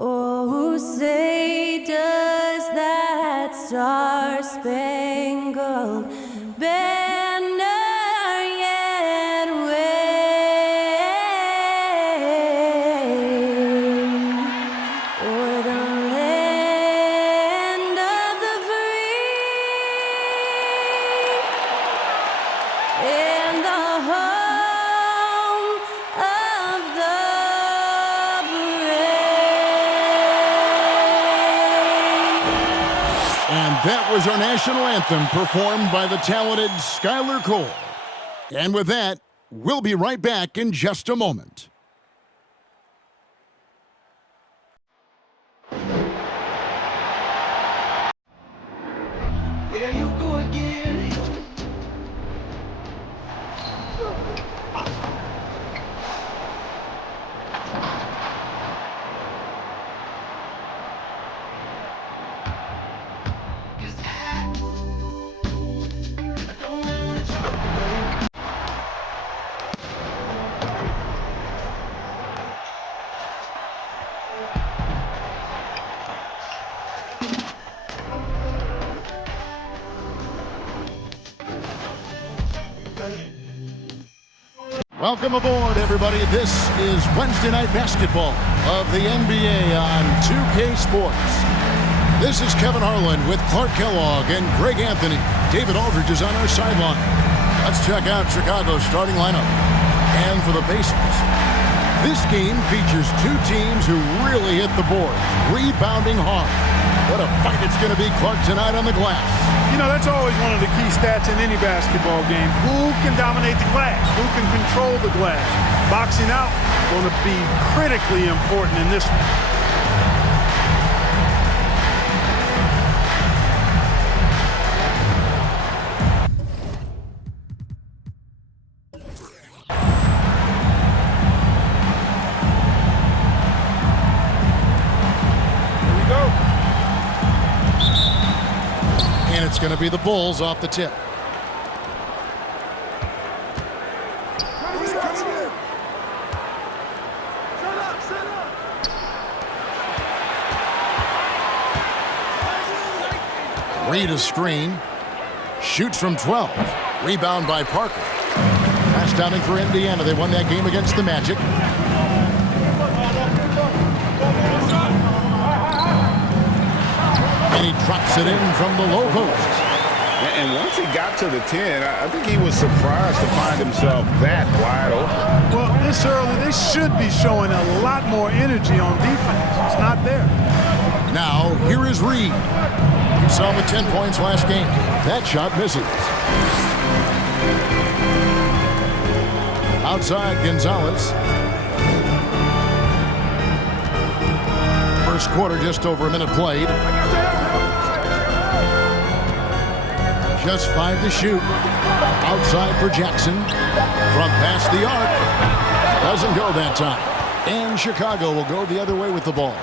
Oh, say does that star-spangled banner yet wave o'er the land of the free and the home of the That was our national anthem performed by the talented Skylar Cole. And with that, we'll be right back in just a moment. There you go again. Welcome aboard, everybody. This is Wednesday Night Basketball of the NBA on 2K Sports. This is Kevin Harlan with Clark Kellogg and Greg Anthony. David Aldridge is on our sideline. Let's check out Chicago's starting lineup. And for the Pacers, this game features two teams who really hit the board, rebounding hard. What a fight it's going to be, Clark, tonight on the glass. You know, that's always one of the key stats in any basketball game. Who can dominate the glass? Who can control the glass? Boxing out going to be critically important in this one. It's going to be the Bulls off the tip. Reed a screen. Shoots from 12. Rebound by Parker. Pass down in for Indiana. They won that game against the Magic. And he drops it in from the low post. And once he got to the 10, I think he was surprised to find himself that wide open. Well, this early, they should be showing a lot more energy on defense. It's not there. Now, here is Reed. You saw him with 10 points last game. That shot misses. Outside, Gonzalez. First quarter, just over a minute played. Just 5 to shoot. Outside for Jackson. From past the arc. Doesn't go that time. And Chicago will go the other way with the ball.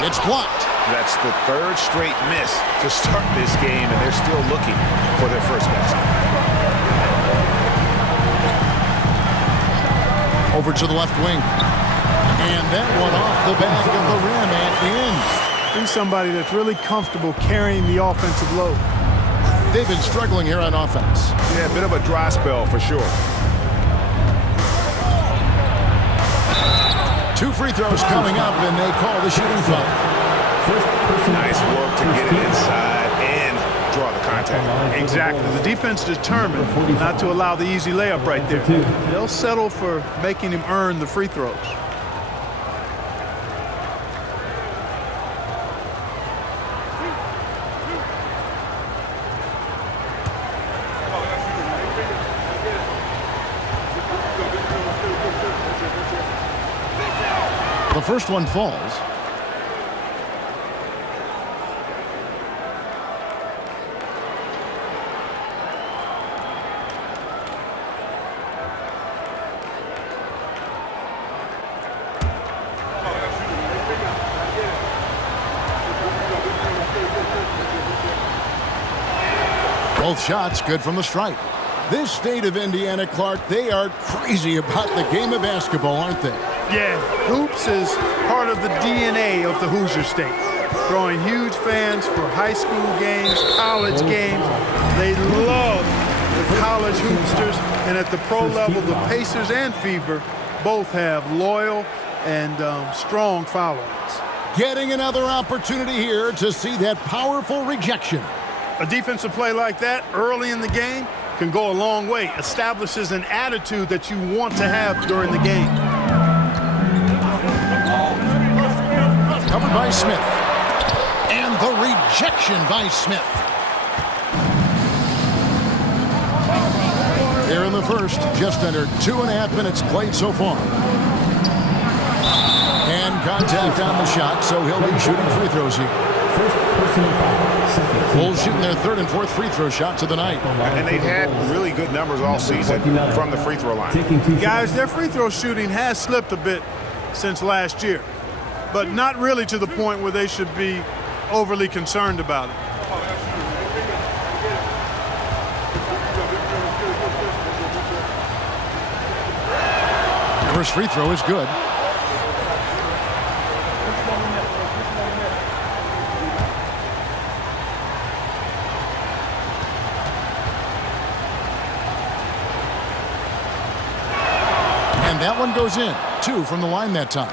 It's blocked. That's the third straight miss to start this game, and they're still looking for their first basket. Over to the left wing. And that one off the back of the rim and in. He's somebody that's really comfortable carrying the offensive load. They've been struggling here on offense. Yeah, a bit of a dry spell for sure. 2 free throws coming up, and they call the shooting foul. Nice work to get it inside and draw the contact. Exactly. The defense determined not to allow the easy layup right there. They'll settle for making him earn the free throws. The first one falls. Both shots good from the stripe. This state of Indiana, Clark, they are crazy about the game of basketball, aren't they? Yeah, hoops is part of the DNA of the Hoosier State. Drawing huge fans for high school games, college games. They love the college hoopsters, and at the pro level, the Pacers and Fever both have loyal and strong followings. Getting another opportunity here to see that powerful rejection. A defensive play like that early in the game can go a long way. Establishes an attitude that you want to have during the game. Covered by Smith. And the rejection by Smith. There in the first, just under 2.5 minutes played so far. And contact on the shot, so he'll be shooting free throws here. Bulls shooting their third and fourth free throw shots of the night. And they've had really good numbers all season from the free throw line. Guys, their free throw shooting has slipped a bit since last year, but not really to the point where they should be overly concerned about it. First free throw is good. And that one goes in. 2 from the line that time.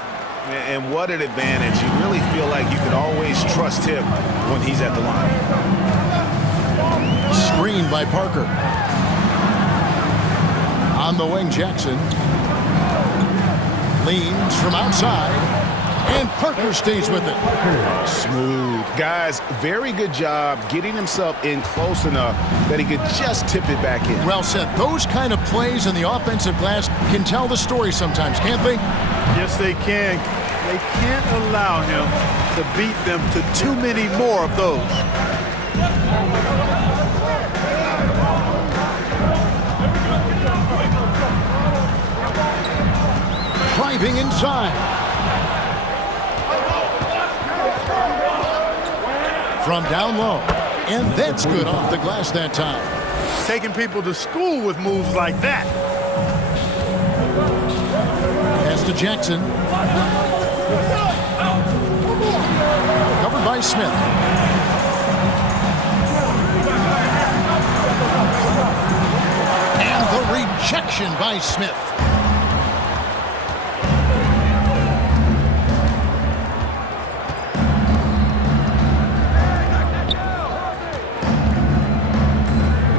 And what an advantage. You really feel like you can always trust him when he's at the line. Screen by Parker. On the wing, Jackson. Leans from outside. And Parker stays with it. Smooth. Guys, very good job getting himself in close enough that he could just tip it back in. Well said. Those kind of plays in the offensive glass can tell the story sometimes, can't they? Yes, they can. They can't allow him to beat them to too many more of those. Driving inside. From down low. And that's good off the glass that time. Taking people to school with moves like that. Pass to Jackson. Covered by Smith. And the rejection by Smith.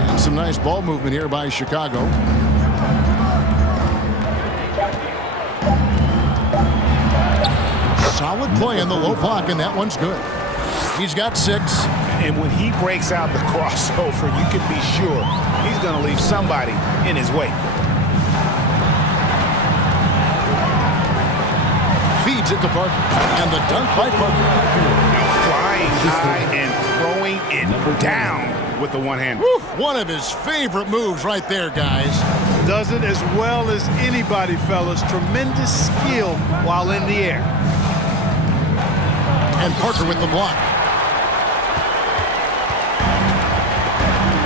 And some nice ball movement here by Chicago. Solid play in the low block, and that one's good. He's got 6. And when he breaks out the crossover, you can be sure he's going to leave somebody in his way. Feeds it to Parker. And the dunk by Parker. Flying high and throwing it down with the one-hander. One of his favorite moves right there, guys. Does it as well as anybody, fellas. Tremendous skill while in the air. And Parker with the block.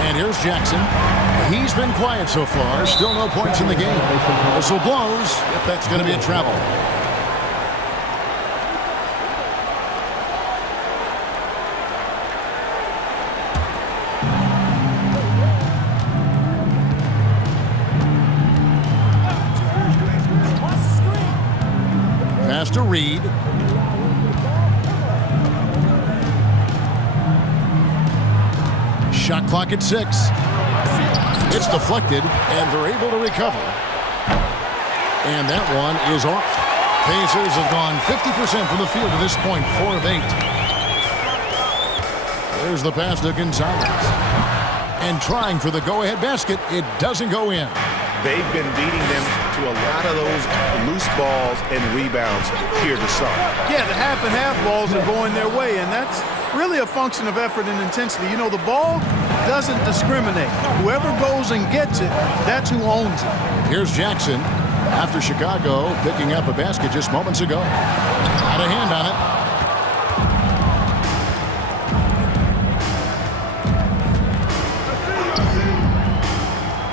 And here's Jackson. He's been quiet so far. Still no points in the game. Whistle blows. If that's going to be a travel. Pass to Reed. Shot clock at 6. It's deflected, and they're able to recover. And that one is off. Pacers have gone 50% from the field to this point, 4 of 8. There's the pass to Gonzalez. And trying for the go-ahead basket, it doesn't go in. They've been beating them to a lot of those loose balls and rebounds here to start. Yeah, the half and half balls are going their way, and that's really a function of effort and intensity. You know, the ball doesn't discriminate. Whoever goes and gets it, that's who owns it. Here's Jackson after Chicago picking up a basket just moments ago. Had a hand on it.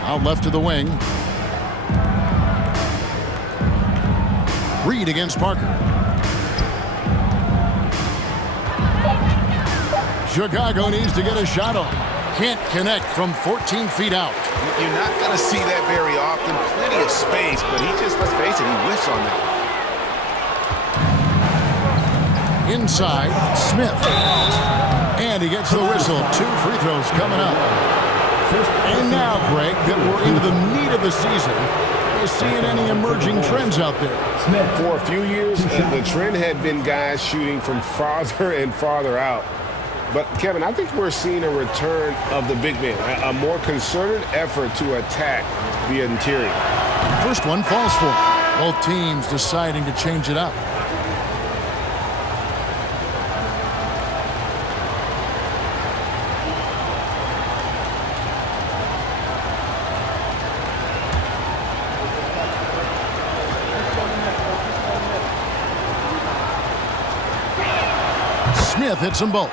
Out left to the wing. Reed against Parker. Chicago needs to get a shot off. Can't connect from 14 feet out. You're not going to see that very often. Plenty of space, but he just, let's face it, he whiffs on that. Inside, Smith. And he gets the whistle. 2 free throws coming up. And now, Greg, that we're into the meat of the season, are you seeing any emerging trends out there? For a few years, the trend had been guys shooting from farther and farther out. But, Kevin, I think we're seeing a return of the big man, a more concerted effort to attack the interior. First one falls for it. Both teams deciding to change it up. Smith hits them both.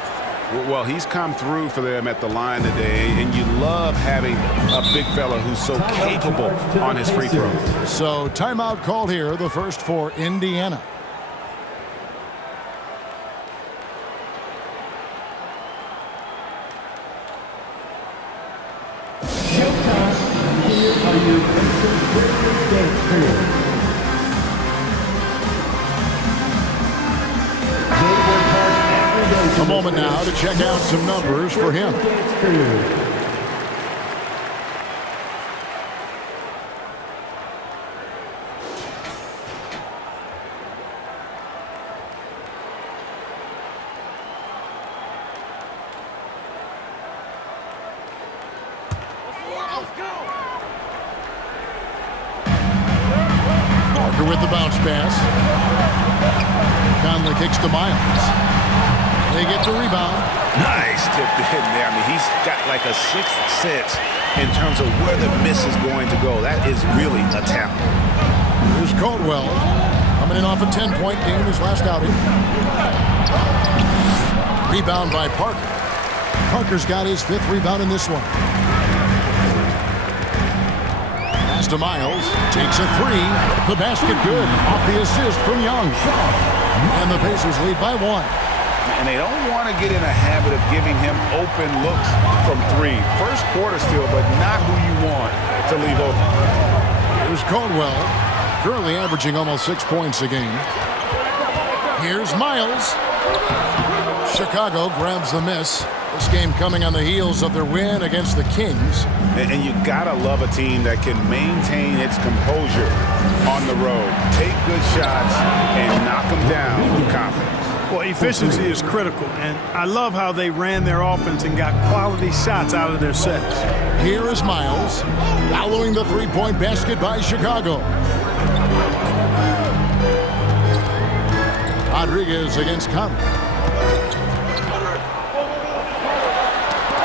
Well, he's come through for them at the line today, and you love having a big fella who's so capable on his free throws. So timeout called here, the first for Indiana. Showtime. Here are your Pacers dance period. A moment now to check out some numbers for him. Parker with the bounce pass. Conley kicks to Miles. They get the rebound. Nice tip in there. I mean, he's got like a sixth sense in terms of where the miss is going to go. That is really a talent. Here's Caldwell coming in off a 10-point game his last outing. Rebound by Parker. Parker's got his 5th rebound in this one. Pass to Miles. Takes a 3. The basket good. Off the assist from Young. And the Pacers lead by 1. And they don't want to get in a habit of giving him open looks from 3. First quarter still, but not who you want to leave open. Here's Caldwell, currently averaging almost 6 points a game. Here's Miles. Chicago grabs the miss. This game coming on the heels of their win against the Kings. And you gotta love a team that can maintain its composure on the road. Take good shots and knock them down with confidence. Well, efficiency is critical, and I love how they ran their offense and got quality shots out of their sets. Here is Miles, following the 3-point basket by Chicago. Rodriguez against Conley.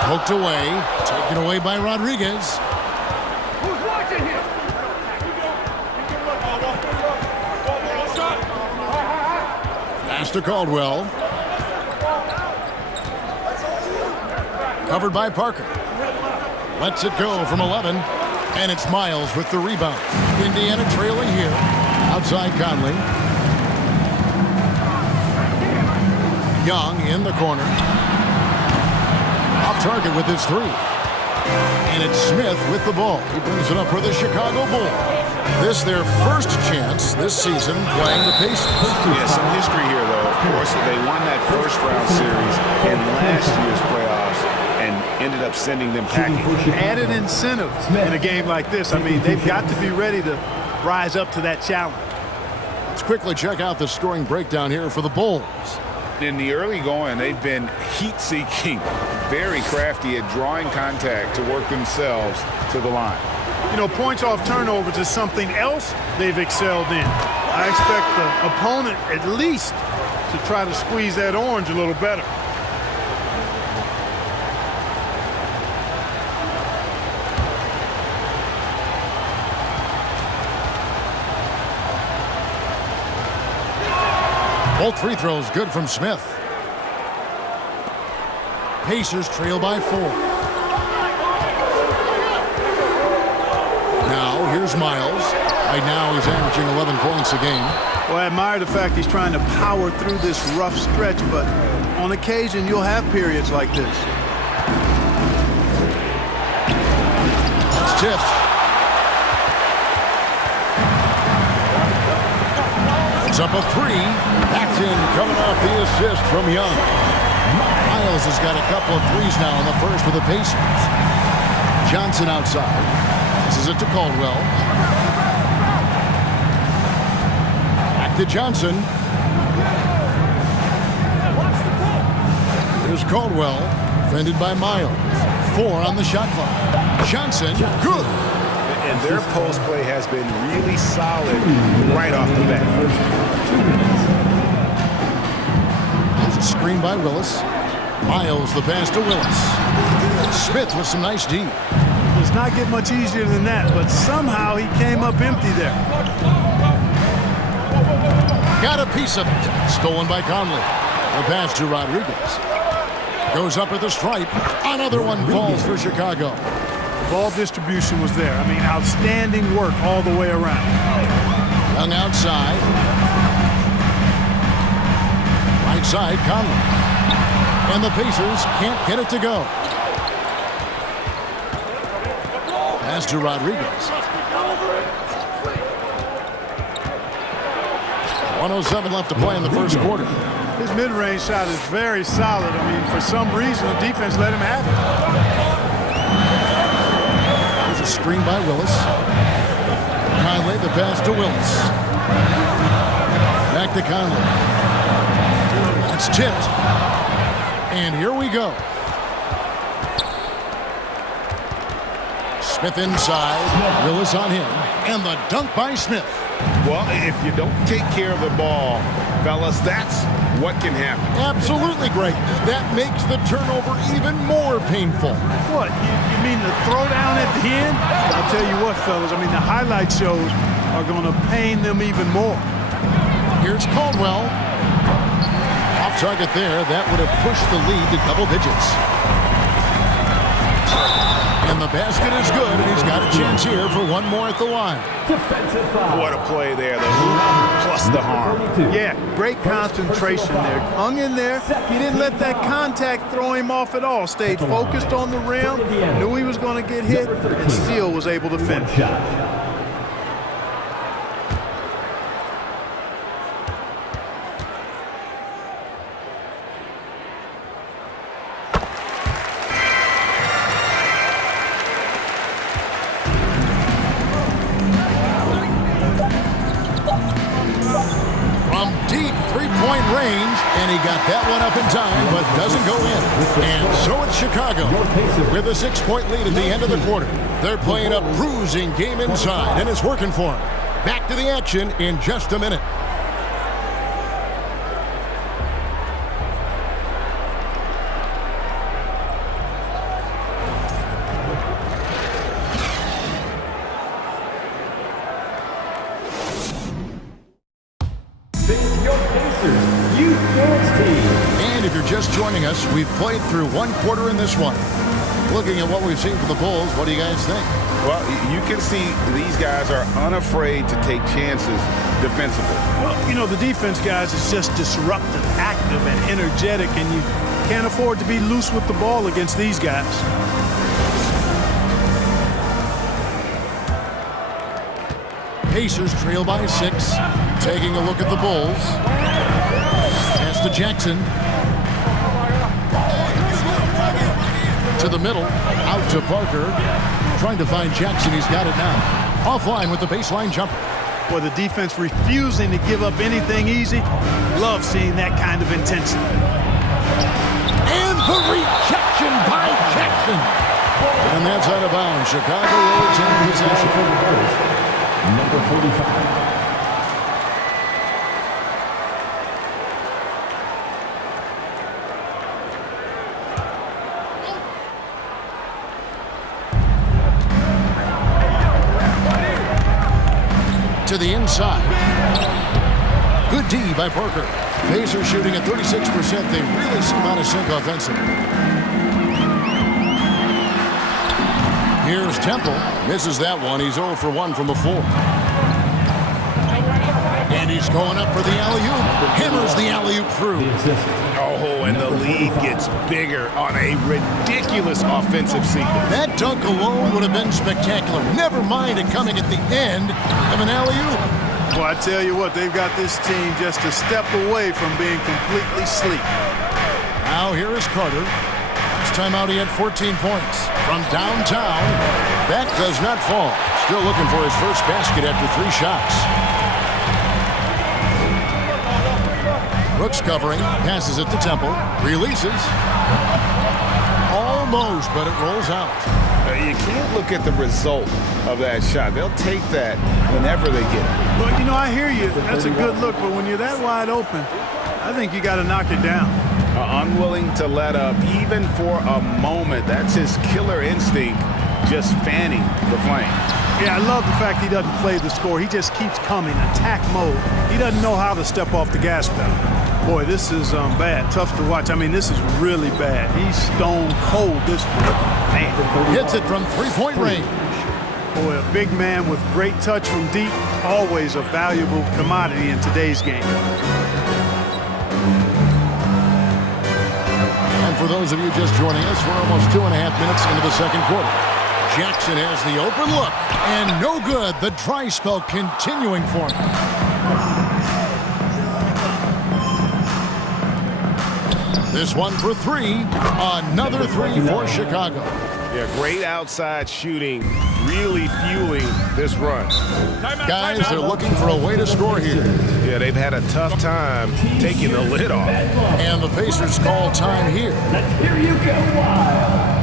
Poked away, taken away by Rodriguez. Who's watching here? Pass to Caldwell. Covered by Parker. Lets it go from 11. And it's Miles with the rebound. Indiana trailing here. Outside Conley. Young in the corner. Off target with his 3. And it's Smith with the ball. He brings it up for the Chicago Bulls. This their first chance this season playing the Pacers. Yeah, some history here, though. Of course, they won that first-round series in last year's playoffs and ended up sending them packing. Added incentive in a game like this. I mean, they've got to be ready to rise up to that challenge. Let's quickly check out the scoring breakdown here for the Bulls. In the early going, they've been heat-seeking, very crafty at drawing contact to work themselves to the line. You know, points off turnovers is something else they've excelled in. I expect the opponent at least to try to squeeze that orange a little better. Both free throws good from Smith. Pacers trail by 4. Here's Miles. Right now he's averaging 11 points a game. Well, I admire the fact he's trying to power through this rough stretch, but on occasion you'll have periods like this. It's tipped. It's up a three. That's in, coming off the assist from Young. Miles has got a couple of threes now in the first for the Pacers. Johnson outside. This is it to Caldwell. Back to Johnson. Here's Caldwell, defended by Miles. 4 on the shot clock. Johnson, good. And their post play has been really solid right off the bat. There's a screen by Willis. Miles the pass to Willis. Smith with some nice D. Does not get much easier than that, but somehow he came up empty there. Got a piece of it. Stolen by Conley. The pass to Rodriguez. Goes up at the stripe. Another one falls for Chicago. Ball distribution was there. I mean, outstanding work all the way around. Young outside. Right side, Conley. And the Pacers can't get it to go. Pass to Rodriguez. 1:07 left to play in the first quarter. His mid-range shot is very solid. I mean, for some reason, the defense let him have it. There's a screen by Willis. Conley, the pass to Willis. Back to Conley. That's tipped. And here we go. Smith inside. Willis on him. And the dunk by Smith. Well, if you don't take care of the ball, fellas, that's what can happen. Absolutely, Greg. That makes the turnover even more painful. What, you mean the throwdown at the end? I'll tell you what, fellas, I mean, the highlight shows are going to pain them even more. Here's Caldwell. Off target there. That would have pushed the lead to double digits. And the basket is good, and he's got a chance here for one more at the line. Defensive foul. What a play there. The hoop plus the harm. Yeah, great concentration there. Hung in there. He didn't let that contact throw him off at all. Stayed focused on the rim. Knew he was going to get hit, and still was able to finish. And he got that one up in time, but doesn't go in. And so it's Chicago with a 6-point lead at the end of the quarter. They're playing a bruising game inside, and it's working for them. Back to the action in just a minute. And if you're just joining us, we've played through one quarter in this one. Looking at what we've seen from the Bulls, what do you guys think? Well, you can see these guys are unafraid to take chances defensively. Well, you know, the defense, guys, is just disruptive, active, and energetic, and you can't afford to be loose with the ball against these guys. Pacers trail by 6. Taking a look at the Bulls. Pass to Jackson. To the middle. Out to Parker. Trying to find Jackson. He's got it now. Offline with the baseline jumper. Boy, the defense refusing to give up anything easy. Love seeing that kind of intensity. And the rejection by Jackson. And that's out of bounds. Chicago will retain possession. Number 45. To the inside. Good D by Parker. Pacers shooting at 36%. They really seem out of sync offensively. Here's Temple. Misses that one. He's 0 for 1 from the floor. And he's going up for the alley-oop. Hammers the alley-oop through. Oh, and the lead gets bigger on a ridiculous offensive sequence. That dunk alone would have been spectacular. Never mind it coming at the end of an alley-oop. Well, I tell you what, they've got this team just a step away from being completely sleep. Now here is Carter. Last time out he had 14 points. From downtown, that does not fall. Still looking for his first basket after 3 shots. Brooks covering, passes it to Temple, releases. Almost, but it rolls out. You can't look at the result of that shot. They'll take that whenever they get it. But, you know, I hear you. That's a good look. But when you're that wide open, I think you got to knock it down. Unwilling to let up even for a moment. That's his killer instinct, just fanning the flame. Yeah, I love the fact he doesn't play the score. He just keeps coming, attack mode. He doesn't know how to step off the gas pedal. Boy, this is bad. Tough to watch. I mean, this is really bad. He's stone cold, this man. Hits it from 3-point range. Boy, a big man with great touch from deep, always a valuable commodity in today's game. And for those of you just joining us, we're almost 2.5 minutes into the second quarter. Jackson has the open look, and no good. The dry spell continuing for him. This one for 3. Another 3 for Chicago. Yeah, great outside shooting, really fueling this run. Guys, they're looking for a way to score here. Yeah, they've had a tough time taking the lid off. And the Pacers call time here. Here you go, Wild.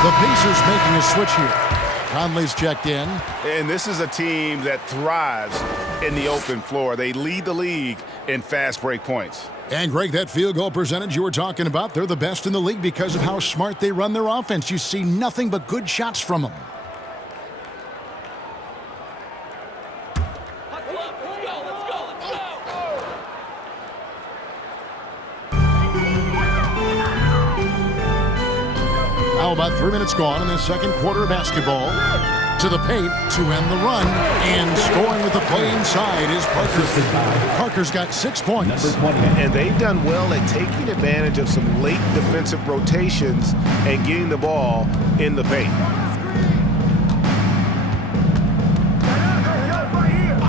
The Pacers making a switch here. Conley's checked in. And this is a team that thrives in the open floor. They lead the league in fast break points. And Greg, that field goal percentage you were talking about, they're the best in the league because of how smart they run their offense. You see nothing but good shots from them. Now about 3 minutes gone in the second quarter of basketball. To the paint to end the run. And scoring with the play inside is Parker. Parker's got 6 points. And they've done well at taking advantage of some late defensive rotations and getting the ball in the paint.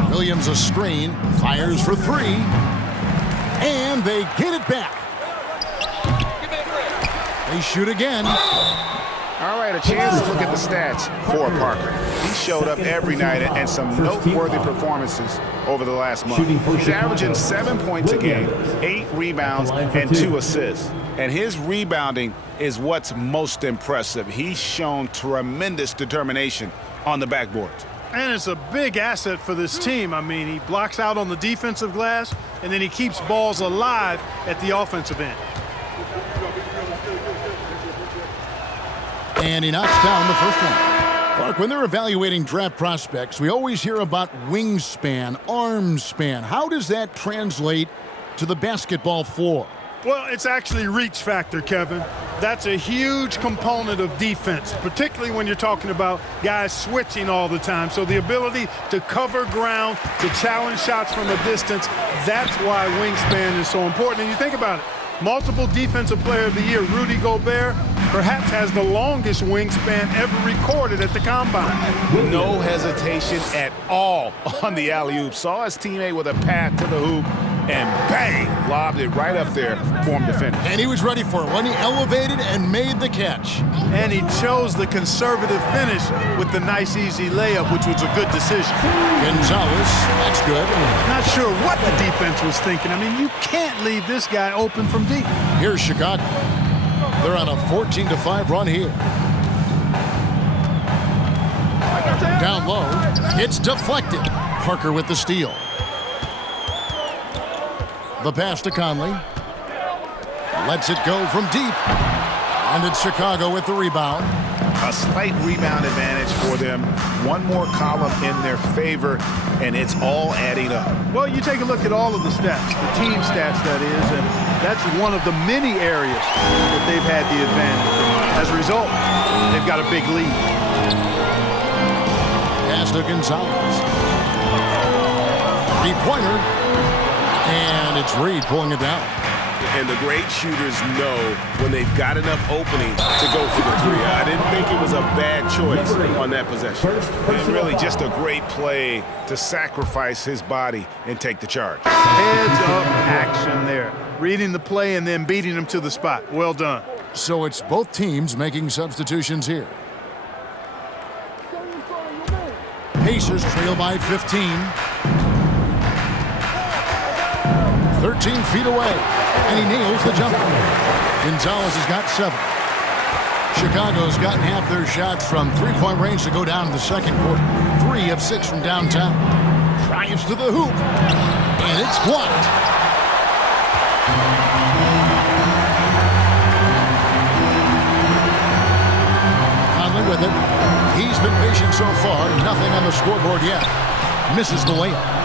Williams a screen. Fires for 3. And they get it back. They shoot again. All right, a chance to look at the stats for Parker. He showed up every night and some noteworthy performances over the last month. He's averaging 7 points a game, 8 rebounds, and 2 assists. And his rebounding is what's most impressive. He's shown tremendous determination on the backboard. And it's a big asset for this team. I mean, he blocks out on the defensive glass, and then he keeps balls alive at the offensive end. And he knocks down the first one. Clark, when they're evaluating draft prospects, we always hear about wingspan, arm span. How does that translate to the basketball floor? Well, it's actually reach factor, Kevin. That's a huge component of defense, particularly when you're talking about guys switching all the time. So the ability to cover ground, to challenge shots from a distance, that's why wingspan is so important. And you think about it, multiple Defensive Player of the Year, Rudy Gobert, perhaps has the longest wingspan ever recorded at the Combine. No hesitation at all on the alley-oop. Saw his teammate with a path to the hoop, and bang, lobbed it right up there for him to finish. And he was ready for it when he elevated and made the catch. And he chose the conservative finish with the nice, easy layup, which was a good decision. Gonzalez, that's good. Not sure what the defense was thinking. I mean, you can't leave this guy open from deep. Here's Chicago. They're on a 14-5 run here. Down low, it's deflected. Parker with the steal. The pass to Conley. Lets it go from deep. And it's Chicago with the rebound. A slight rebound advantage for them. One more column in their favor, and it's all adding up. Well, you take a look at all of the stats, the team stats, that is, and that's one of the many areas that they've had the advantage. As a result, they've got a big lead. Pass to Gonzalez. Three-pointer. And it's Reed pulling it down. And the great shooters know when they've got enough opening to go for the three. I didn't think it was a bad choice on that possession. And really just a great play to sacrifice his body and take the charge. Heads-up action there. Reading the play and then beating him to the spot. Well done. So it's both teams making substitutions here. Pacers trail by 15. 13 feet away, and he nails the jumper. Gonzalez has got 7. Chicago's gotten half their shots from three-point range to go down in the second quarter. 3 of 6 from downtown. Drives to the hoop, and it's blocked. Conley with it. He's been patient so far. Nothing on the scoreboard yet. Misses the layup.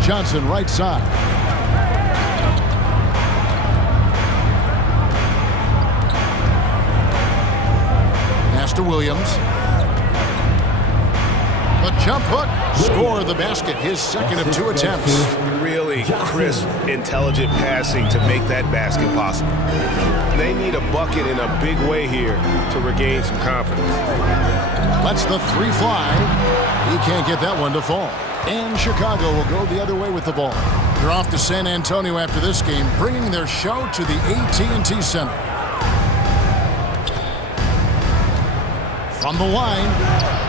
Johnson, right side. Pass to Williams. The jump hook. Score the basket. His second of 2 attempts. Really crisp, intelligent passing to make that basket possible. They need a bucket in a big way here to regain some confidence. Lets the 3 fly. He can't get that one to fall. And Chicago will go the other way with the ball. They're off to San Antonio after this game, bringing their show to the AT&T Center. From the line,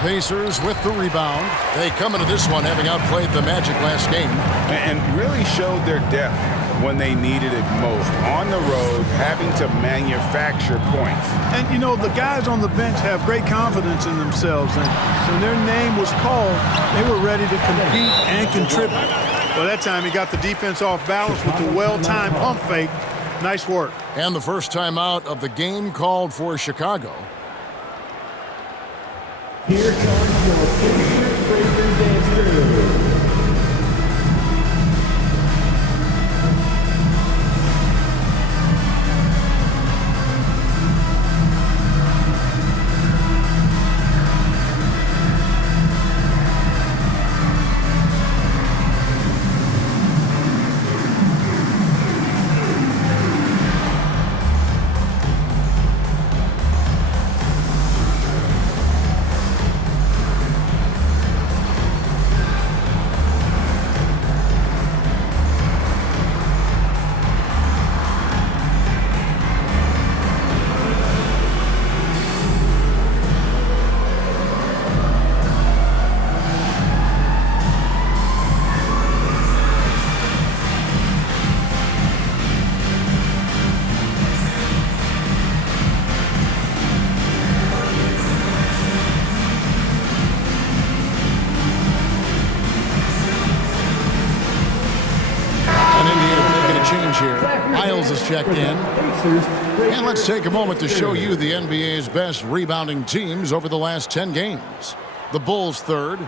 Pacers with the rebound. They come into this one having outplayed the Magic last game. And really showed their depth when they needed it most. On the road, having to manufacture points. And, you know, the guys on the bench have great confidence in themselves. And when their name was called, they were ready to compete and contribute. Well, that time he got the defense off balance with the well-timed pump fake. Nice work. And the first timeout of the game called for Chicago. Here comes your Pacers Breaker Dance Crew. Miles is checked in. And let's take a moment to show you the NBA's best rebounding teams over the last 10 games. The Bulls third,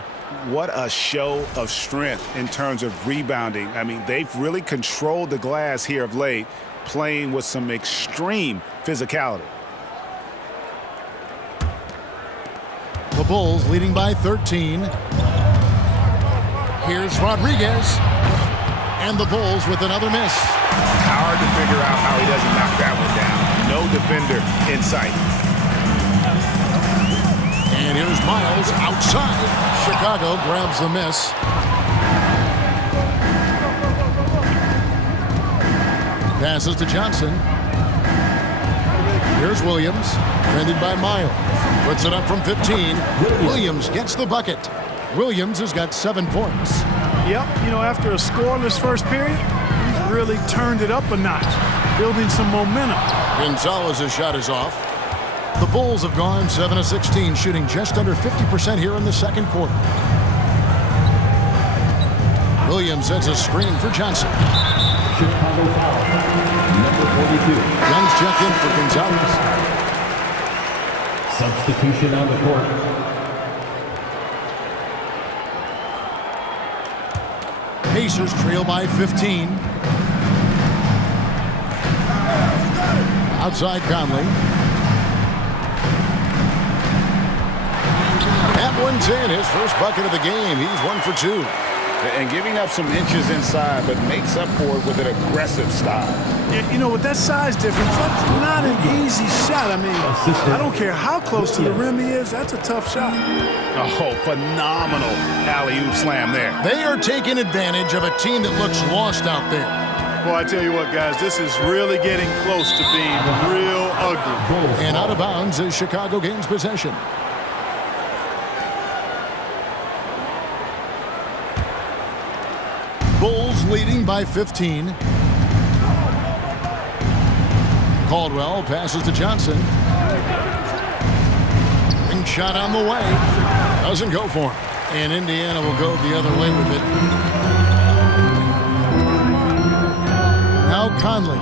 What a show of strength in terms of rebounding. I mean, they've really controlled the glass here of late, playing with some extreme physicality. The Bulls leading by 13. Here's Rodriguez. And the Bulls with another miss. Hard to figure out how he doesn't knock that one down. No defender in sight. And here's Miles outside. Chicago grabs the miss. Passes to Johnson. Here's Williams. Defended by Miles. Puts it up from 15. Williams gets the bucket. Williams has got 7 points. Yep, you know, after a scoreless first period, he's really turned it up a notch, building some momentum. Gonzalez's shot is off. The Bulls have gone 7 of 16, shooting just under 50% here in the second quarter. Williams sets a screen for Johnson. Chicago foul. Number 42. Young's checked in for Gonzalez. Substitution on the court. Pacers trail by 15. Outside Conley. That one's in. His first bucket of the game. He's 1 for 2. And giving up some inches inside, but makes up for it with an aggressive style. You know, with that size difference, that's not an easy shot. I mean, I don't care how close to the rim he is, that's a tough shot. Oh, phenomenal alley-oop slam there. They are taking advantage of a team that looks lost out there. Well, I tell you what, guys, this is really getting close to being real ugly. And out of bounds as Chicago gains possession. Bulls leading by 15. Caldwell passes to Johnson. Ring shot on the way. Doesn't go for him. And Indiana will go the other way with it. Now Conley.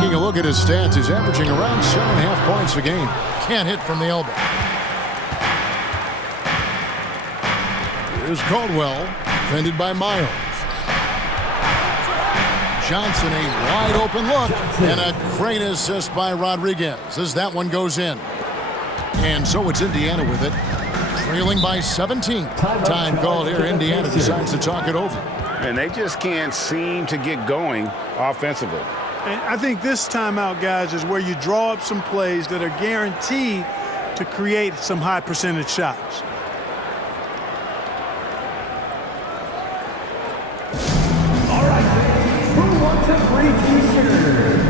Taking a look at his stats, he's averaging around 7.5 points a game. Can't hit from the elbow. Here's Caldwell, defended by Miles. Johnson, a wide open look, and a great assist by Rodriguez as that one goes in. And so it's Indiana with it, trailing by 17. Time called here. Indiana decides to talk it over. And they just can't seem to get going offensively. And I think this timeout, guys, is where you draw up some plays that are guaranteed to create some high percentage shots. All right, who wants a free t-shirt?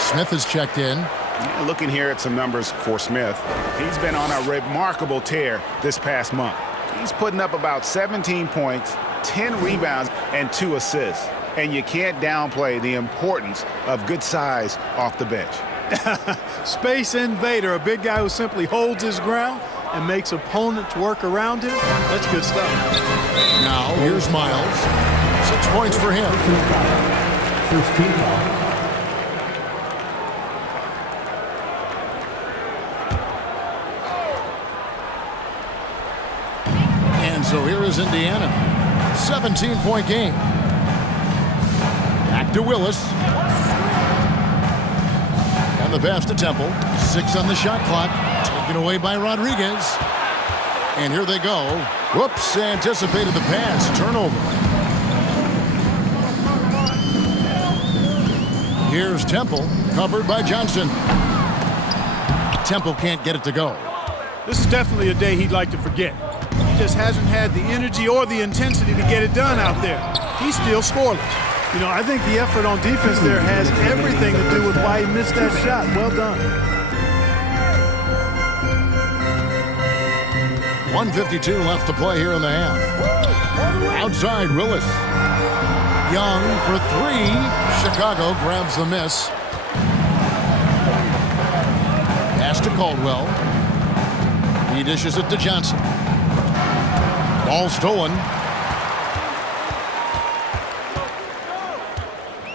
Smith has checked in. Looking here at some numbers for Smith. He's been on a remarkable tear this past month. He's putting up about 17 points, 10 rebounds, and 2 assists. And you can't downplay the importance of good size off the bench. Space invader, a big guy who simply holds his ground and makes opponents work around him. That's good stuff. Now, here's Miles. 6 points for him. First team foul. And so here is Indiana. 17-point game. Back to Willis. And the pass to Temple. 6 on the shot clock. Taken away by Rodriguez. And here they go. Whoops, anticipated the pass. Turnover. Here's Temple, covered by Johnson. Temple can't get it to go. This is definitely a day he'd like to forget. He just hasn't had the energy or the intensity to get it done out there. He's still scoreless. You know, I think the effort on defense there has everything to do with why he missed that shot. Well done. 1:52 left to play here in the half. Outside, Willis. Young for three. Chicago grabs the miss. Pass to Caldwell. He dishes it to Johnson. Ball stolen.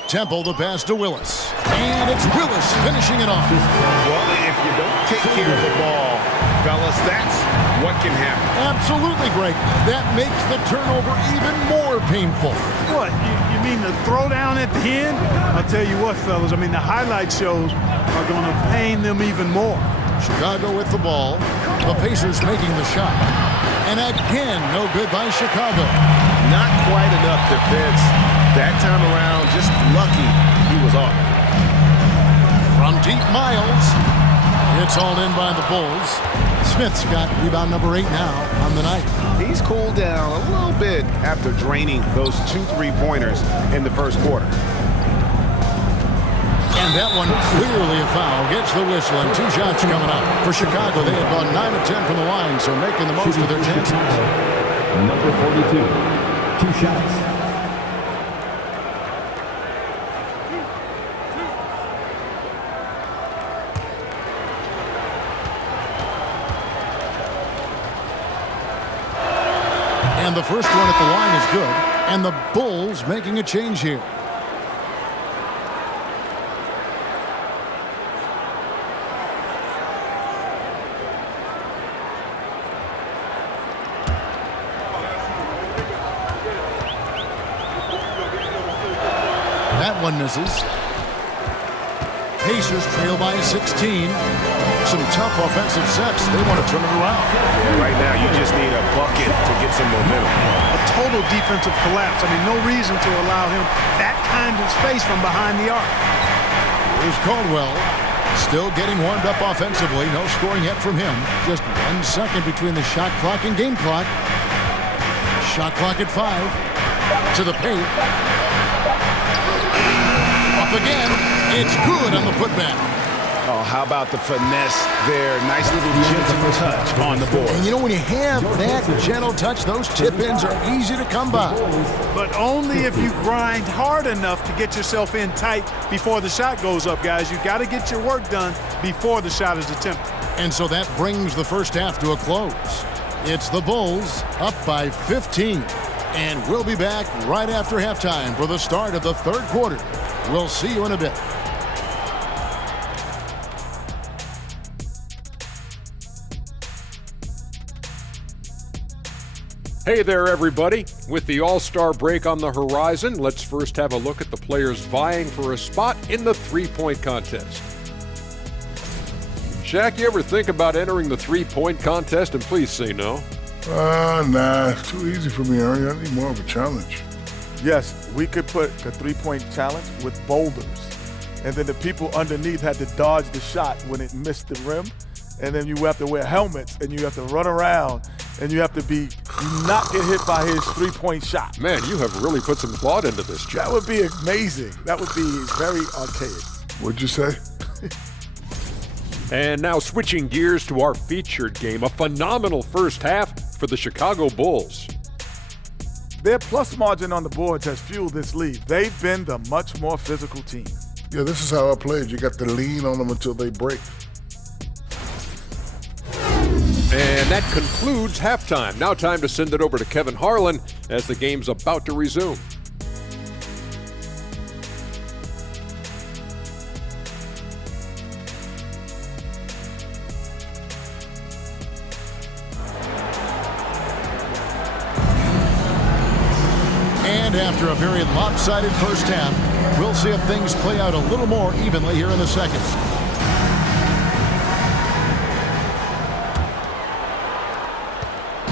Temple, the pass to Willis. And it's Willis finishing it off. Well, if you don't take care of the ball, fellas, that's what can happen. Absolutely, Greg. That makes the turnover even more painful. What, you mean the throwdown at the end? I'll tell you what, fellas, I mean, the highlight shows are going to pain them even more. Chicago with the ball. The Pacers making the shot. And again, no good by Chicago. Not quite enough defense. That time around, just lucky he was off. From deep, Miles. It's hauled in by the Bulls. Smith's got rebound number 8 now on the night. He's cooled down a little bit after draining those 2 3-pointers in the first quarter. And that one clearly a foul. Gets the whistle and 2 shots coming up. For Chicago, they have gone 9 of 10 from the line, so making the most of their chances. Number 42, 2 shots. And the first one at the line is good. And the Bulls making a change here. That one misses. Pacers trail by 16. Some tough offensive sets. They want to turn it around. Yeah, right now you just need a bucket to get some momentum. A total defensive collapse. I mean, no reason to allow him that kind of space from behind the arc. Here's Caldwell. Still getting warmed up offensively. No scoring yet from him. Just 1 second between the shot clock and game clock. Shot clock at 5. To the paint. Up again. It's good on the putback. Oh, how about the finesse there? Nice little gentle touch on the board. And you know, when you have that gentle touch, those tip-ins are easy to come by. But only if you grind hard enough to get yourself in tight before the shot goes up, guys. You got to get your work done before the shot is attempted. And so that brings the first half to a close. It's the Bulls up by 15. And we'll be back right after halftime for the start of the third quarter. We'll see you in a bit. Hey there, everybody. With the All-Star break on the horizon, let's first have a look at the players vying for a spot in the three-point contest. Shaq, you ever think about entering the three-point contest? And please say no. Nah, it's too easy for me, Ernie. I need more of a challenge. Yes, we could put a three-point challenge with boulders. And then the people underneath had to dodge the shot when it missed the rim. And then you have to wear helmets and you have to run around and you have to not get hit by his three-point shot. Man, you have really put some thought into this, Jack. That would be amazing. That would be very archaic. What'd you say? And now switching gears to our featured game, a phenomenal first half for the Chicago Bulls. Their plus margin on the boards has fueled this lead. They've been the much more physical team. Yeah, this is how I played. You got to lean on them until they break. And that concludes halftime. Now time to send it over to Kevin Harlan as the game's about to resume. And after a very lopsided first half, we'll see if things play out a little more evenly here in the second.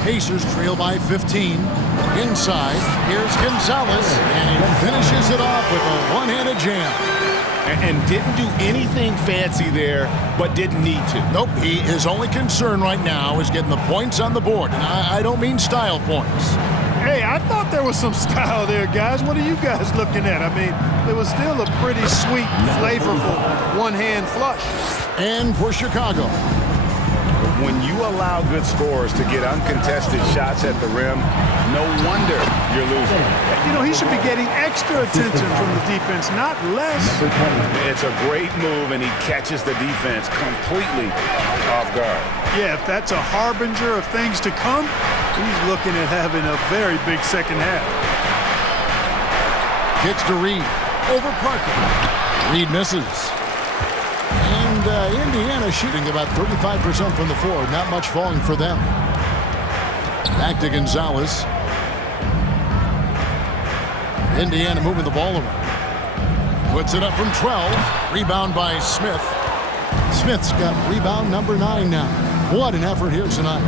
Pacers trail by 15. Inside, here's Gonzalez, and he finishes it off with a one-handed jam. And didn't do anything fancy there, but didn't need to. Nope, his only concern right now is getting the points on the board, and I don't mean style points. Hey, I thought there was some style there, guys. What are you guys looking at? I mean, it was still a pretty sweet, flavorful one-hand flush. And for Chicago, When you allow good scorers to get uncontested shots at the rim, no wonder you're losing. You know, he should be getting extra attention from the defense, not less. It's a great move, and he catches the defense completely off guard. Yeah, if that's a harbinger of things to come, he's looking at having a very big second half. kicks to Reed. Over Parker. Reed misses. And Indiana shooting about 35% from the floor. Not much falling for them. Back to Gonzalez. Indiana moving the ball around. Puts it up from 12. Rebound by Smith. Smith's got rebound number 9 now. What an effort here tonight.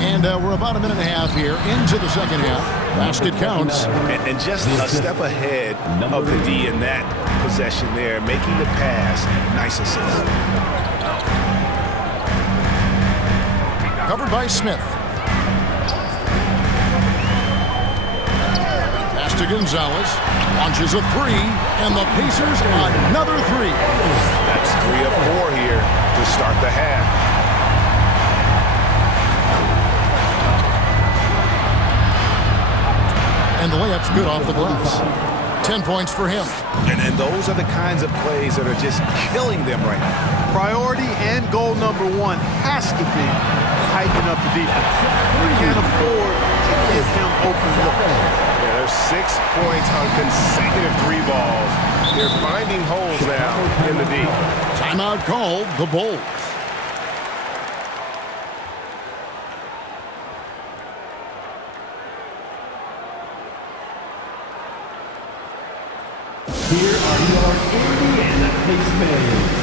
And we're about a minute and a half here into the second half. Basket counts. And just a step ahead of the D in that possession there, making the pass. Nice assist. Covered by Smith. Pass to Gonzalez. Launches a three, and the Pacers another three. That's 3 of 4 here to start the half. And the layup's good off the glass. 10 points for him. And those are the kinds of plays that are just killing them right now. Priority and goal number 1 has to be tightening up the defense. We can't afford to give him open looks. Yeah, there's 6 points on consecutive 3 balls. They're finding holes now in the D. Timeout called the Bulls. Here are your Indiana Pacers.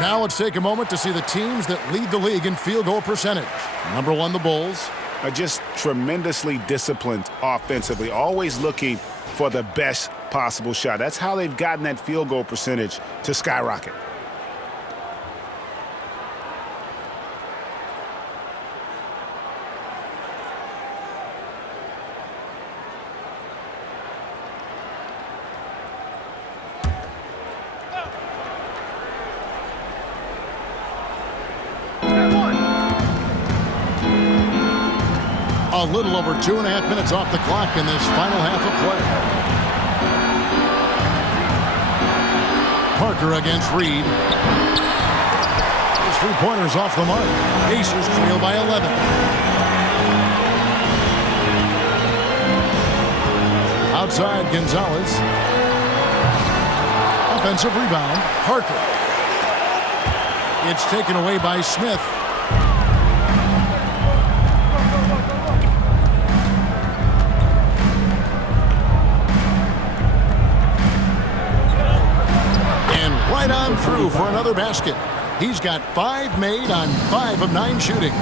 Now let's take a moment to see the teams that lead the league in field goal percentage. Number 1, the Bulls. Are just tremendously disciplined offensively, always looking for the best possible shot. That's how they've gotten that field goal percentage to skyrocket. A little over 2.5 minutes off the clock in this final half of play. Parker against Reed. His 3-pointers off the mark. Pacers trail by 11. Outside Gonzalez. Offensive rebound. Parker. It's taken away by Smith. Right on through for another basket. He's got 5 made on 5 of 9 shooting.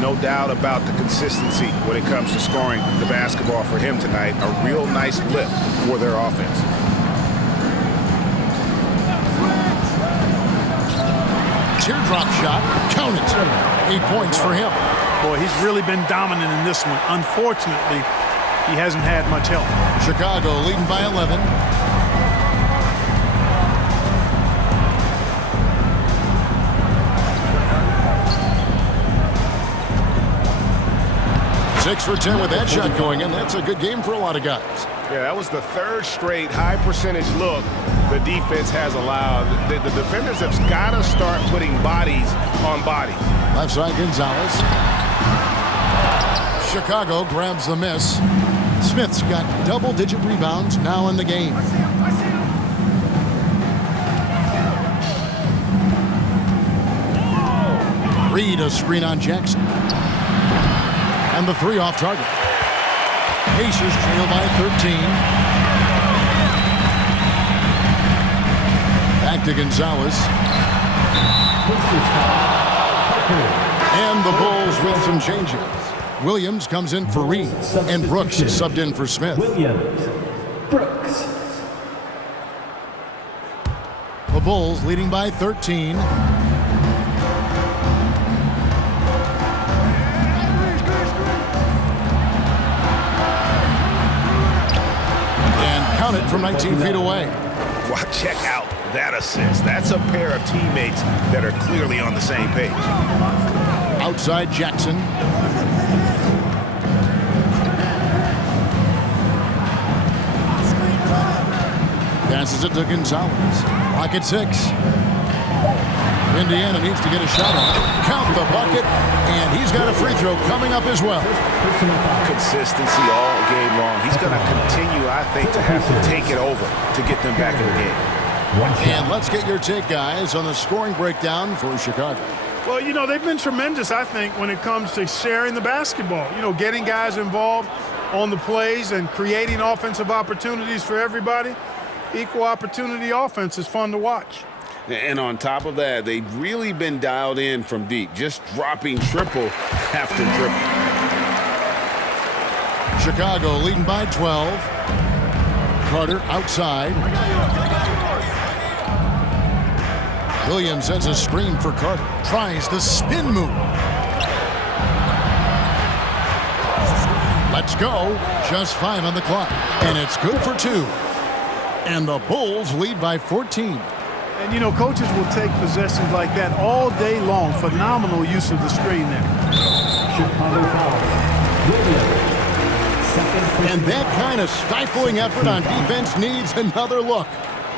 No doubt about the consistency when it comes to scoring the basketball for him tonight. A real nice lift for their offense. teardrop shot. Count it. 8 points for him. Boy, he's really been dominant in this one. Unfortunately, he hasn't had much help. Chicago leading by 11. Six for 10 with that shot going in. That's a good game for a lot of guys. Yeah, that was the third straight high percentage look the defense has allowed. The defenders have got to start putting bodies on bodies. Left side, Gonzalez. Chicago grabs the miss. Smith's got double-digit rebounds now in the game. Reed, a screen on Jackson. And the three off target. Pacers trail by 13. Back to Gonzalez. And the Bulls with some changes. Williams comes in for Reed, and Brooks is subbed in for Smith. Williams, Brooks. The Bulls leading by 13. And count it from 19 feet away. Wow, check out that assist. That's a pair of teammates that are clearly on the same page. Outside Jackson. Passes it to Gonzalez. Rocket 6. Indiana needs to get a shot on. Count the bucket, and he's got a free throw coming up as well. Consistency all game long. He's going to continue, I think, to have to take it over to get them back in the game. And let's get your take, guys, on the scoring breakdown for Chicago. Well, you know, they've been tremendous, I think, when it comes to sharing the basketball. You know, getting guys involved on the plays and creating offensive opportunities for everybody. Equal opportunity offense is fun to watch. And on top of that, they've really been dialed in from deep, just dropping triple after triple. Chicago leading by 12. Carter outside. Williams sends a screen for Carter. Tries the spin move. Let's go. Just 5 on the clock. And it's good for 2. And the Bulls lead by 14. And, you know, coaches will take possessions like that all day long. Phenomenal use of the screen there. Chicago foul. Williams. And that kind of stifling effort on defense needs another look.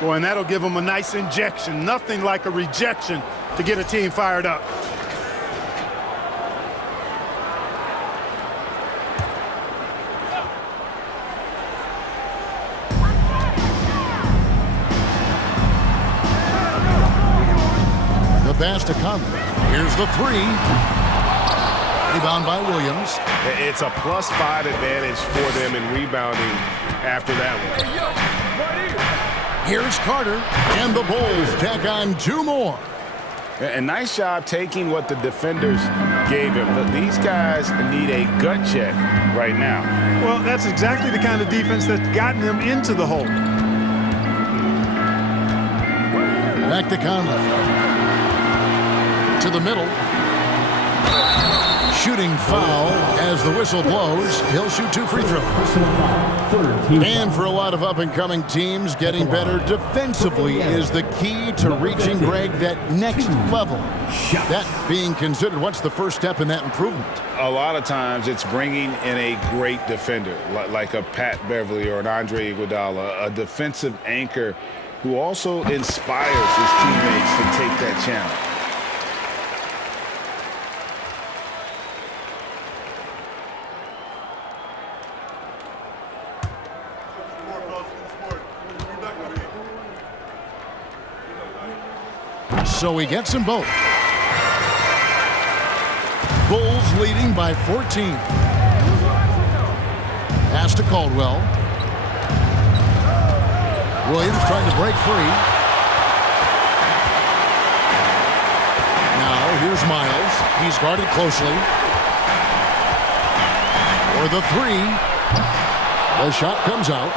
Boy, and that'll give them a nice injection. Nothing like a rejection to get a team fired up. The pass to Conley. Here's the 3. Rebound by Williams. It's a +5 advantage for them in rebounding after that one. Here's Carter, and the Bulls tack on 2 more. And nice job taking what the defenders gave him. But these guys need a gut check right now. Well, that's exactly the kind of defense that's gotten them into the hole. Back to Conley. To the middle. Shooting foul as the whistle blows. He'll shoot 2 free throws. And for a lot of up-and-coming teams, getting better defensively is the key to reaching, Greg, that next level. That being considered, what's the first step in that improvement? A lot of times it's bringing in a great defender, like a Pat Beverly or an Andre Iguodala, a defensive anchor who also inspires his teammates to take that challenge. So he gets them both. Bulls leading by 14. Pass to Caldwell. Williams trying to break free. Now here's Miles. He's guarded closely. For the 3. The shot comes out.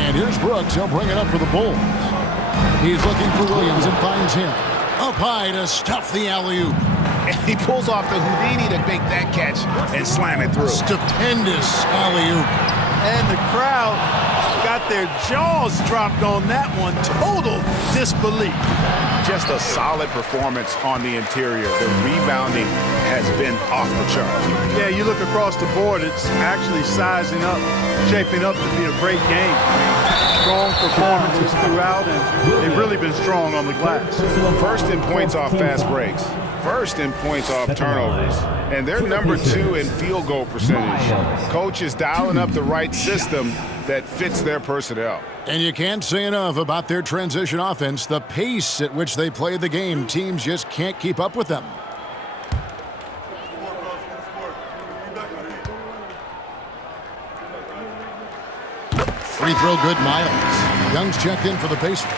And here's Brooks. He'll bring it up for the Bulls. He's looking for Williams and finds him. Up high to stuff the alley-oop. And he pulls off the Houdini to make that catch and slam it through. Stupendous alley-oop. And the crowd got their jaws dropped on that one. Total disbelief. Just a solid performance on the interior. The rebounding has been off the charts. Yeah, you look across the board, it's actually sizing up, shaping up to be a great game. Strong performances throughout, and they've really been strong on the glass. First in points off fast breaks. First in points off turnovers. And they're number 2 in field goal percentage. Coach is dialing up the right system that fits their personnel. And you can't say enough about their transition offense. The pace at which they play the game, teams just can't keep up with them. Free throw good, Miles. Young's checked in for the Pacers.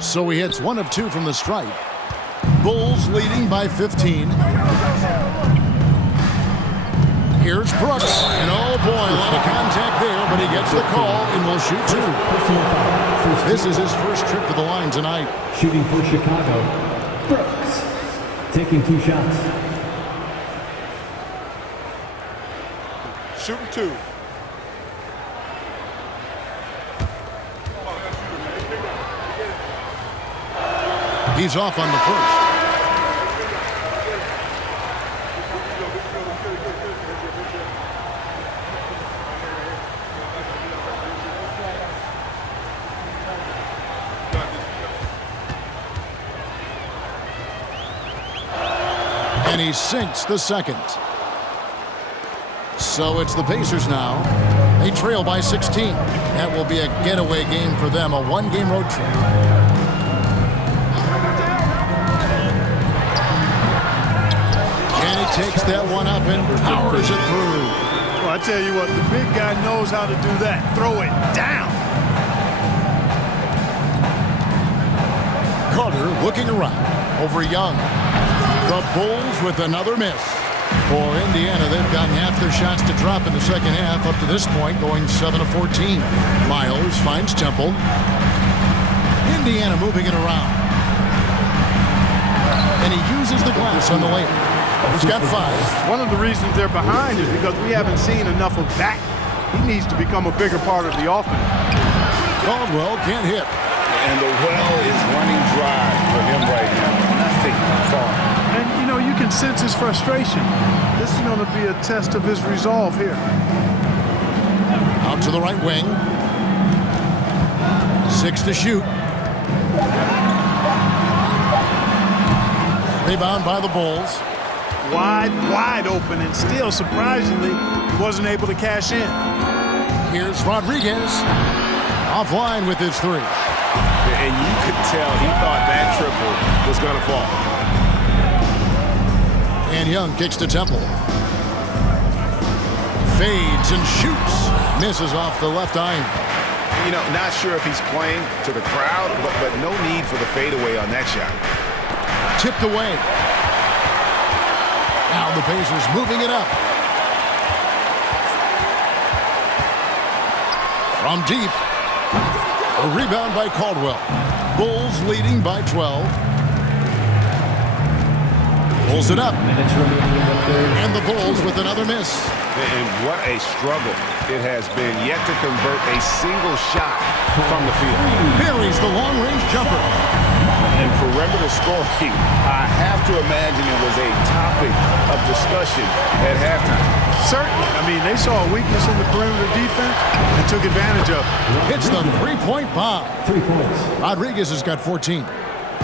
So he hits 1 of 2 from the stripe. Bulls leading by 15. Here's Brooks. And oh boy, a lot of contact there, but he gets the call and will shoot 2. This is his first trip to the line tonight. Shooting for Chicago, Brooks. Taking 2 shots. Shooting 2. He's off on the first. And he sinks the second. So it's the Pacers now. They trail by 16. That will be a getaway game for them, a 1-game road trip. Takes that one up and powers it through. Well, I tell you what, the big guy knows how to do that. Throw it down. Carter looking around over Young. The Bulls with another miss. For Indiana, they've gotten half their shots to drop in the second half up to this point, going 7 of 14. Miles finds Temple. Indiana moving it around. And he uses the glass on the layup. He's got 5. One of the reasons they're behind is because we haven't seen enough of that. He needs to become a bigger part of the offense. Caldwell can't hit. And the well is running dry for him right now. Nothing far. And, you know, you can sense his frustration. This is going to be a test of his resolve here. Out to the right wing. 6 to shoot. Rebound by the Bulls. Wide open, and still, surprisingly, wasn't able to cash in. Here's Rodriguez. Offline with his 3. And you could tell he thought that triple was going to fall. And Young kicks to Temple. Fades and shoots. Misses off the left iron. You know, not sure if he's playing to the crowd, but no need for the fadeaway on that shot. Tipped away. Now the Pacers moving it up. From deep. A rebound by Caldwell. Bulls leading by 12. Pulls it up. And the Bulls with another miss. And what a struggle it has been yet to convert a single shot from the field. Buries the long-range jumper. And perimeter scoring, I have to imagine it was a topic of discussion at halftime. Certainly. I mean, they saw a weakness in the perimeter defense and took advantage of it. It's the 3-point bomb. 3 points. Rodriguez has got 14.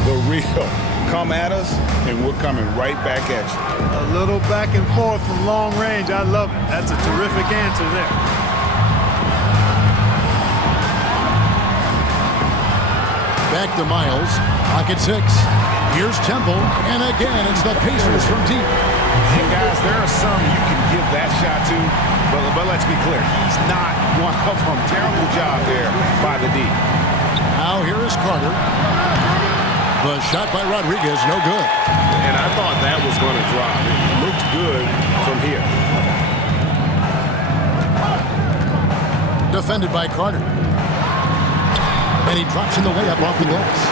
The real. Come at us, and we're coming right back at you. A little back and forth from long range. I love it. That's a terrific answer there. Back to Miles. Pocket 6. Here's Temple. And again, it's the Pacers from deep. And guys, there are some you can give that shot to, but let's be clear. He's not one of them. Terrible job there by the D. Now here is Carter. The shot by Rodriguez, no good. And I thought that was going to drop. It looked good from here. Defended by Carter. And he drops in the layup off the glass.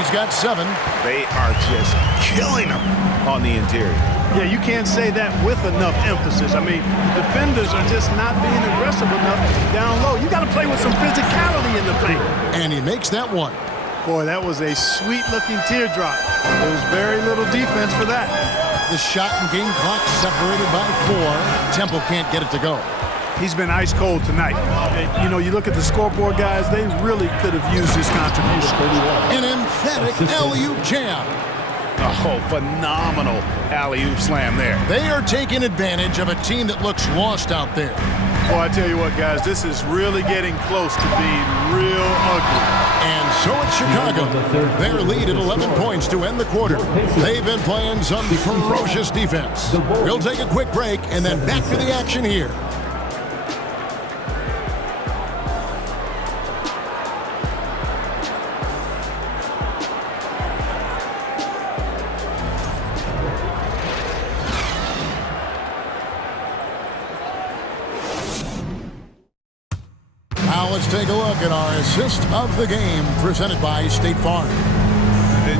He's got 7. They are just killing him on the interior. Yeah, you can't say that with enough emphasis. I mean, the defenders are just not being aggressive enough down low. You got to play with some physicality in the paint. And he makes that one. Boy, that was a sweet-looking teardrop. There was very little defense for that. The shot and game clock separated by 4. Temple can't get it to go. He's been ice cold tonight. And, you know, you look at the scoreboard, guys, they really could have used his contribution. An emphatic alley-oop jam. Oh, phenomenal alley-oop slam there. They are taking advantage of a team that looks lost out there. Well, I tell you what, guys, this is really getting close to being real ugly. And so it's Chicago. Their lead at 11 points to end the quarter. They've been playing some ferocious defense. We'll take a quick break and then back to the action here. Now let's take a look at our assist of the game presented by State Farm.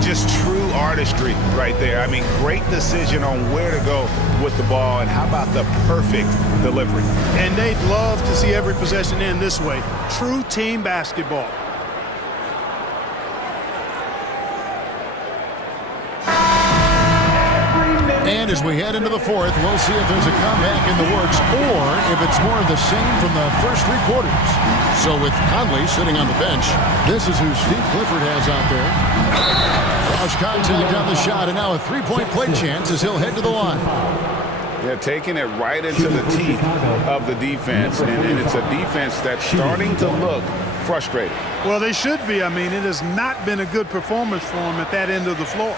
Just true artistry right there. I mean, great decision on where to go with the ball, and how about the perfect delivery. And they'd love to see every possession end this way. True team basketball. And as we head into the fourth, we'll see if there's a comeback in the works or if it's more of the same from the first 3 quarters. So with Conley sitting on the bench, this is who Steve Clifford has out there. Cross contact on the shot, and now a 3-point play chance as he'll head to the line. Yeah, taking it right into the teeth of the defense, and it's a defense that's starting to look frustrated. Well, they should be. I mean, it has not been a good performance for them at that end of the floor.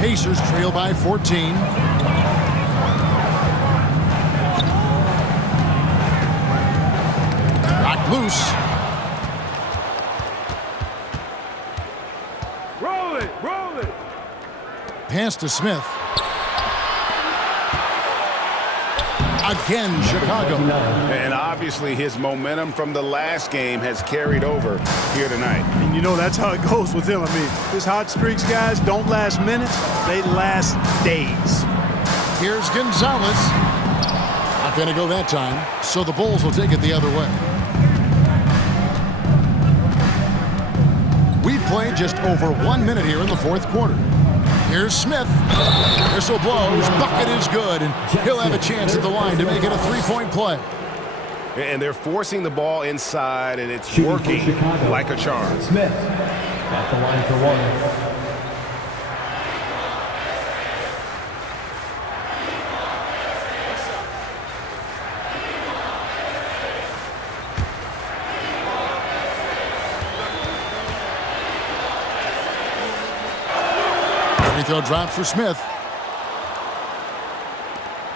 Pacers trail by 14. Rocked loose. Roll it, roll it. Pass to Smith. Again, Chicago. And obviously his momentum from the last game has carried over here tonight. And you know, that's how it goes with him. I mean, his hot streaks, guys, don't last minutes. They last days. Here's Gonzalez. Not going to go that time, so the Bulls will take it the other way. We've played just over 1 minute here in the fourth quarter. Here's Smith. Whistle blows. Bucket is good, and he'll have a chance at the line to make it a 3-point play. And they're forcing the ball inside, and it's working like a charm. Smith at the line for 1. Free throw drop for Smith.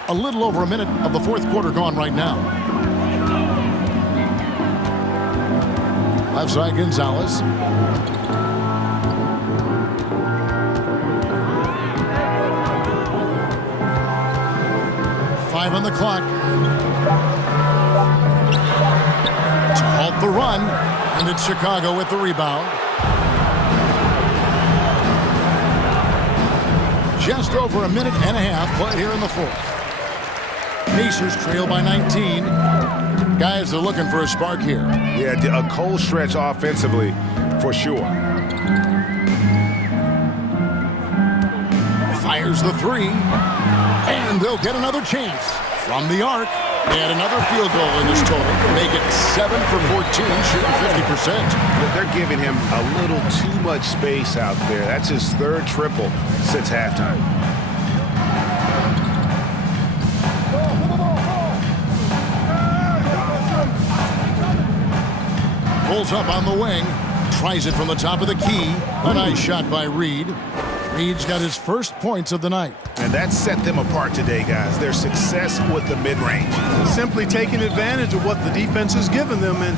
A little over a minute of the fourth quarter gone right now. Left side, Gonzalez. Five on the clock. To halt the run, and it's Chicago with the rebound. Just over a minute and a half played here in the fourth. Pacers trail by 19. Guys are looking for a spark here. Yeah, a cold stretch offensively for sure. Fires the 3, and they'll get another chance from the arc. And another field goal in this total. Make it 7 for 14, shooting 50%. They're giving him a little too much space out there. That's his third triple since halftime. Pulls up on the wing. Tries it from the top of the key. A nice shot by Reed. Reed's got his first points of the night. And that set them apart today, guys. Their success with the mid-range. Simply taking advantage of what the defense has given them, and